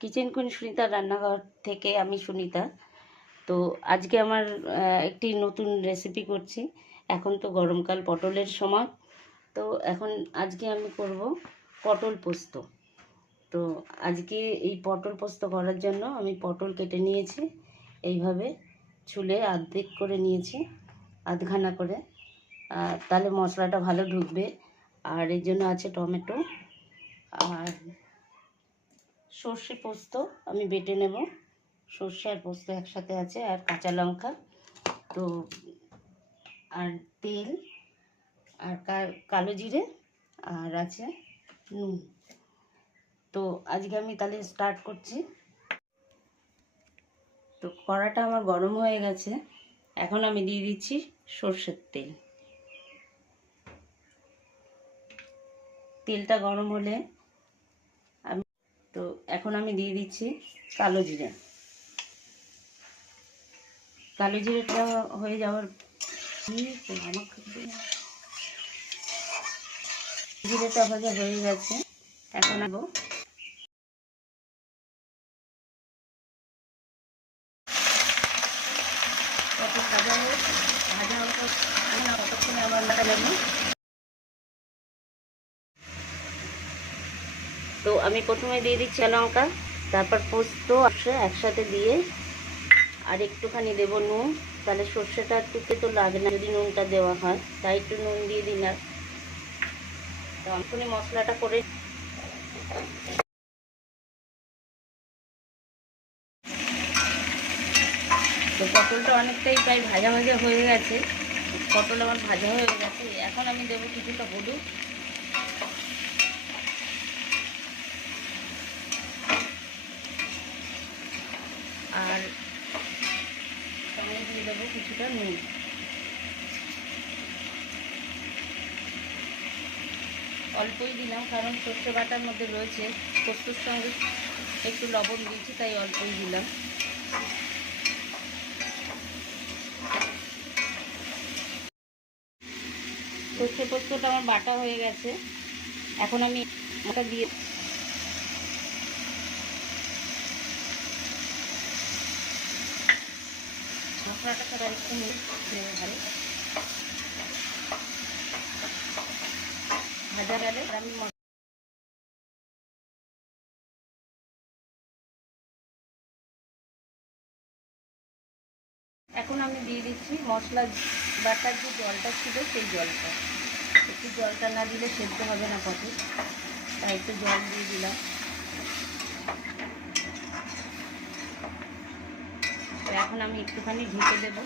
Kitchen queen সুনিতার রান্নাঘর থেকে আমি সুনিতা। তো আজকে আমার একটি নতুন রেসিপি করছি। এখন তো গরমকাল, পটলের সময়। তো আজকে আমি করব পটল পোস্ত। তো আজকে এই পটল পোস্ত করার জন্য আমি পটল কেটে নিয়েছি, এইভাবে ছুলে অর্ধেক করে নিয়েছি, আধখানা করে, তাহলে মশলাটা ভালো ঢুকবে। আর এর জন্য আছে টমেটো আর সর্ষে পোস্ত আমি বেটে নেব। সর্ষে আর পোস্ত একসাথে আছে, আর কাঁচা লঙ্কা, তো আর তেল আর কালো জিরে আর আছে নুন। তো আজকে আমি তাহলে স্টার্ট করছি। তো কড়াটা আমার গরম হয়ে গেছে, এখন আমি দিয়ে দিচ্ছি সর্ষের তেল। তেলটা গরম হলে এখন আমি দিয়ে দিচ্ছি কালো জিরে। কালো জিরেটা হয়ে যাওয়ার জিরেটা ভাজা হয়ে গেছে, এখন আবো কত ভাজা কতক্ষণে আমার মাথা লাগবে। তো আমি প্রথমে দিয়ে দিচ্ছি লঙ্কা, তারপর পোস্ত একসাথে দিয়ে আর একটুখানি দেবো নুন, তাহলে সর্ষেটা টুকে তো লাগে না যদি নুনটা দেওয়া হয়, তাই একটু নুন দিয়ে দিলাম। তো এখনই মশলাটা করে তো পটলটা অনেকটাই প্রায় ভাজা ভাজা হয়ে গেছে, পটল আমার ভাজা হয়ে গেছে। এখন আমি দেবো কিছুটা হলুদ, আর সঙ্গে দিয়ে দেবো কিছুটা নুন। অল্পই দিলাম, কারণ সর্ষে বাটার মধ্যে রয়েছে, পোস্তর সঙ্গে একটু লবণ দিয়েছি, তাই অল্পই দিলাম। সর্ষে পোস্তটা আমার বাটা হয়ে গেছে, এখন আমি ওটা দিয়ে মশলাটা সাথে একটু ভাজা গেলে আমি এখন আমি দিয়ে দিচ্ছি মশলা বাটার যে জলটা ছিল সেই জলটা। একটু জলটা না দিলে সেদ্ধ হবে না পটল, তাই একটু জল দিয়ে দিলাম। তো এখন আমি একটুখানি ঢেকে দেবো।